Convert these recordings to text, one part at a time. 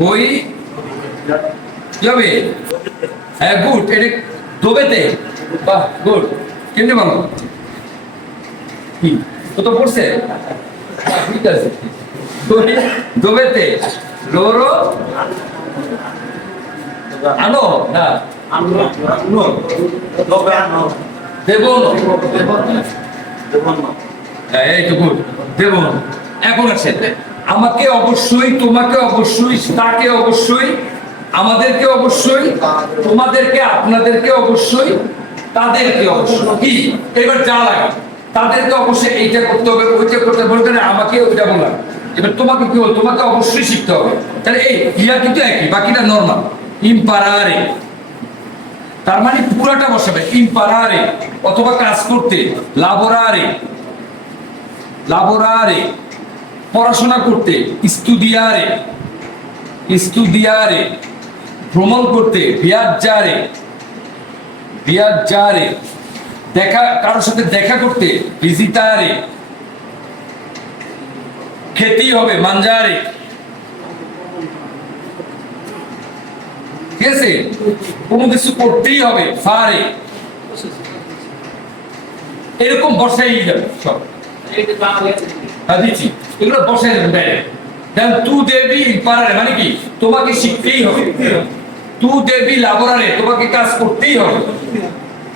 বই? কি হবে? হ্যাঁ গুড এটা দোবেতে বাহ গুড। কেমনে বলো কি? তো পড়ছে? ঠিক আছে। দোবেতে লোরো আনো? না। দেবন। হ্যাঁ, এই তো গুড। দেবন। এখন আছে। আমাকে অবশ্যই তোমাকে অবশ্যই তাকে অবশ্যই আমাদেরকে অবশ্যই তোমাদেরকে আপনাদেরকে অবশ্যই তাদেরকে অবশ্যই। কি? এবার যা লাগে। তাদেরকে অবশ্যই এইটা করতে হবে ওইটা করতে বলতে না, আমাকে ওইটা বললাম এবার তোমাকে কি বল তোমাকে অবশ্যই শিখতে হবে। তাহলে এই ইয়া কিন্তু একই বাকিটা নর্মাল ইম্পারারে তার মানে পুরাটা বসাবে। ইম্পারারে অথবা কাজ করতে। লাবোরারে লাবোরারে পড়াশোনা করতে স্টুডিয়ারে স্টুডিয়ারে ভ্রমণ করতে, ভিয়াজ্জারে ভিয়াজ্জারে, দেখা, কারোর সাথে দেখা করতে ভিজিটারে খেতেই হবে মানজারে ঠিক আছে? কোনো কিছু করতেই হবে, ফারে। এরকম বসাই যাবে সব। দিচ্ছি এগুলো যাবে ডাইরেক্ট দেন তু দেবী পারারে মানে কি? তোমাকে শিখতেই হবে। তু দেবী লাবোরারে তোমাকে কাজ করতেই হবে।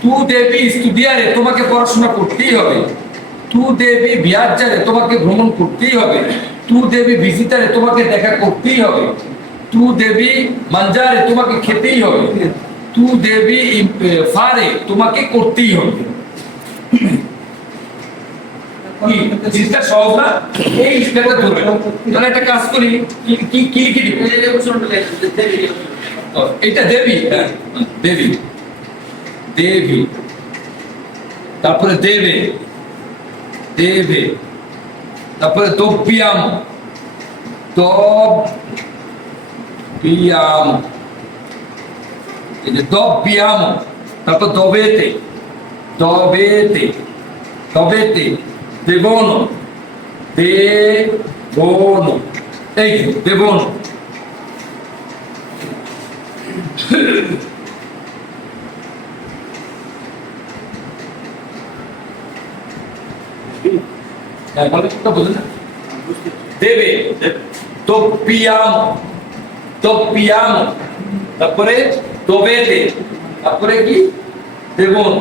তু দেবী স্টুডিয়ারে তোমাকে পড়াশোনা করতেই হবে। তু দেবী বিয়াজ্জারে তোমাকে ভ্রমণ করতেই হবে। তু দেবী ভিজিটারে তোমাকে দেখা করতেই হবে। তু দেবী মানজারে তোমাকে খেতেই হবে। তু দেবী ফারে, তোমাকে করতেই হবে। হ্যাঁ, তারপরে দেবে। দেবে। তারপরে দব্বিয়াম। দব্বিয়াম। এই যে দব্বিয়াম তারপর দবেতে। দবেতে। দবেতে। দেবন দেবন এই দেবন। হ্যাঁ, বলে তো? দেবে তপ্পিয়াম তপ্পিয়াম তারপরে তবেতে তারপরে কি? দেবন।